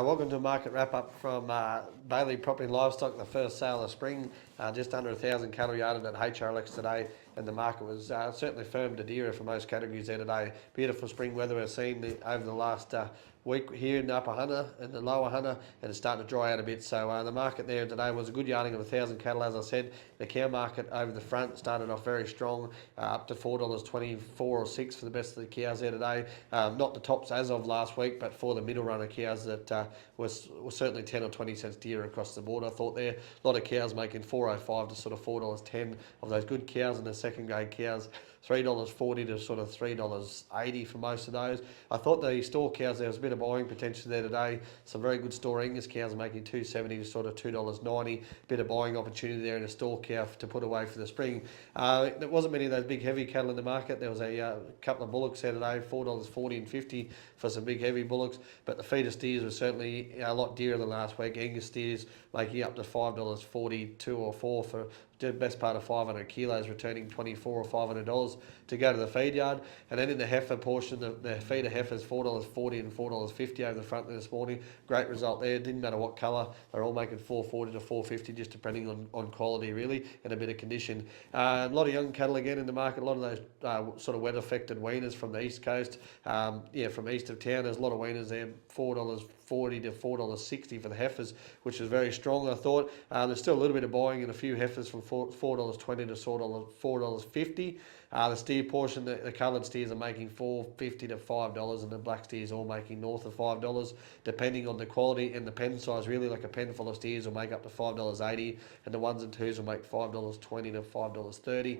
Welcome to Market Wrap Up from Bailey Property and Livestock, the first sale of spring. Just under 1,000 cattle yarded at HRLX today, and the market was certainly firm to dearer for most categories there today. Beautiful spring weather we've seen over the last week here in the upper Hunter and the lower Hunter, and it's starting to dry out a bit. So the market there today was a good yarding of 1,000 cattle, as I said. The cow market over the front started off very strong, up to $4.24 or 6 for the best of the cows there today. Not the tops as of last week, but for the middle runner cows that was certainly 10 or 20 cents dearer across the board. I thought there, a lot of cows making $4.05 to sort of $4.10 of those good cows, and the second grade cows $3.40 to sort of $3.80 for most of those. I thought the store cows, there was a bit of buying potential there today. Some very good store Angus cows making $2.70 to sort of $2.90. Bit of buying opportunity there in a store cow to put away for the spring. There wasn't many of those big heavy cattle in the market. There was a couple of bullocks there today, $4.40 and $50 for some big heavy bullocks. But the feeder steers were certainly a lot dearer than last week. Angus steers making up to $5.42 or 4 for the best part of 500 kilos, returning $24 or $500 to go to the feed yard. And then in the heifer portion, the feeder heifers $4.40 and $4.50 over the front this morning. Great result there. Didn't matter what colour, they're all making $4.40 to $4.50, just depending on quality really and a bit of condition. A lot of young cattle again in the market. A lot of those sort of weather affected weaners from the east coast, from east of town. There's a lot of weaners there. $4.40 to $4.60 for the heifers, which is very strong, I thought. There's still a little bit of buying in a few heifers from $4.20 to $4.50. The steer portion, the coloured steers are making $4.50 to $5, and the black steers all making north of $5, depending on the quality and the pen size. Really, like a pen full of steers will make up to $5.80, and the ones and twos will make $5.20 to $5.30.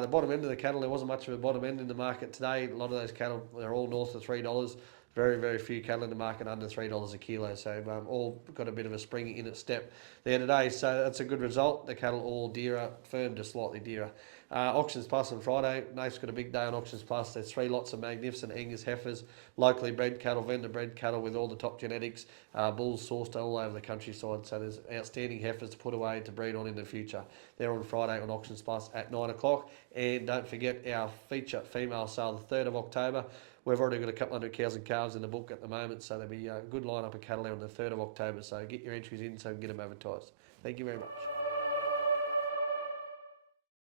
The bottom end of the cattle, there wasn't much of a bottom end in the market today. A lot of those cattle, they're all north of $3. Very, very few cattle in the market under $3 a kilo. So all got a bit of a spring in its step there today. So that's a good result. The cattle all dearer, firm to slightly dearer. Auctions Plus on Friday. Nate's got a big day on Auctions Plus. There's 3 lots of magnificent Angus heifers, locally bred cattle, vendor bred cattle with all the top genetics, bulls sourced all over the countryside. So there's outstanding heifers to put away to breed on in the future. They're on Friday on Auctions Plus at 9 o'clock. And don't forget our feature female sale the 3rd of October. We've already got a couple hundred cows and calves in the book at the moment, so there'll be a good lineup of cattle there on the 3rd of October. So get your entries in so we can get them advertised. Thank you very much.